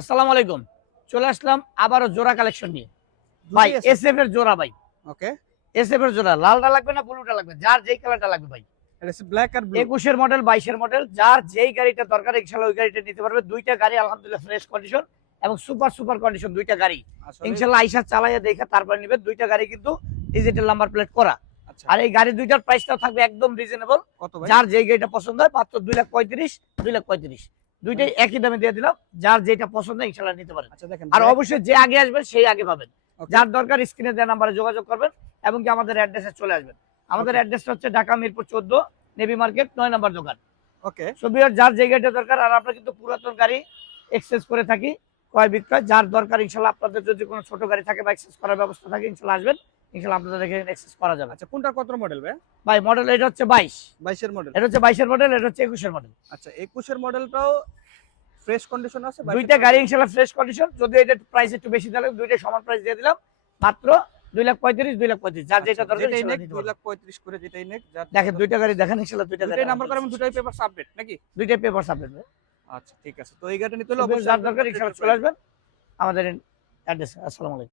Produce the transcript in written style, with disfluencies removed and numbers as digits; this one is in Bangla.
আসসালামু আলাইকুম। চলে আসলাম আবারও জোড়া কালেকশন নিয়ে। ভাই এসএফ এর জোড়া ভাই। ওকে, এসএফ এর জোড়া লালটা লাগবে না ব্লুটা লাগবে, যার যেই কালারটা লাগবে ভাই। এটা হচ্ছে ব্ল্যাক আর ব্লু। 21 এর মডেল 22 এর মডেল, যার যেই গাড়িটা দরকার ইনশাআল্লাহ ওই গাড়িটা নিতে পারবে। দুইটা গাড়ি আলহামদুলিল্লাহ ফ্রেশ কন্ডিশন এবং সুপার সুপার কন্ডিশন দুইটা গাড়ি। আসলে ইনশাআল্লাহ আইসা চালাইয়া দেখে তারপর নিবে। দুইটা গাড়ি কিন্তু ডিজিটাল নাম্বার প্লেট করা। আচ্ছা, আর এই গাড়ি দুইটার প্রাইসটাও থাকবে একদম রিজনেবল। কত ভাই? যার যেই গাড়িটা পছন্দ হয় মাত্র 2,35,000 2,35,000 দুইটাই একই দামে দিয়ে দিলাম। যার যেটা পছন্দ হয় ইনশাআল্লাহ নিতে পারেন। আচ্ছা দেখেন, আর অবশ্যই যে আগে আসবেন সেই আগে পাবেন। Okay. যার দরকার স্ক্রিনে দেওয়া নাম্বারে যোগাযোগ করবেন এবং কি আমাদের অ্যাড্রেসে চলে আসবেন। আমাদের অ্যাড্রেসটা হচ্ছে ঢাকা মিরপুর 14 নেভি মার্কেট 9 নম্বর দোকান। ওকে, সো ভিউয়ার, যার যে গাড়িটা দরকার, আর আমরা কিন্তু পুরাতন গাড়ি এক্সচেঞ্জ করে থাকি, ক্রয় বিক্রয়। যার দরকার ইনশাআল্লাহ আপনাদের যদি কোনো ছোট গাড়ি থাকে বা এক্সচেঞ্জ করার ব্যবস্থা থাকে ইনশাআল্লাহ আসবেন, ইনশাআল্লাহ আপনাদের এখানে এক্সচেঞ্জ করা যাবে। আচ্ছা কোনটা কত মডেল ভাই? ভাই মডেল এটা হচ্ছে 22, 22 এর মডেল। এটা হচ্ছে 22 এর মডেল, এটা হচ্ছে 21 এর মডেল। আচ্ছা 21 এর মডেলটাও ফ্রেশ কন্ডিশন আছে। দুইটা গাড়ি ইনশাআল্লাহ ফ্রেশ কন্ডিশন। যদি এটা প্রাইস একটু বেশি দিলে দুইটা সমান প্রাইস দিয়ে দিলাম, মাত্র 2,35,000 2,35,000 যার যেটা দরকার যেটাই ইনশাআল্লাহ নেক নিতে পারবেন। 2,35,000 করে যেটাই নেক। দেখেন দুইটা গাড়ি দেখেন ইনশাআল্লাহ দুইটা গাড়ি দুইটাই নাম্বার করে এবং দুইটাই পেপার সাবমিট নাকি? দুইটাই পেপার সাবমিট। আচ্ছা ঠিক আছে, তো এই গাড়িটা নিতে হলে যার দরকার ইনশাআল্লাহ চলে আসবেন আমাদের অ্যাড্রেসে। আসসালামু আলাইকুম।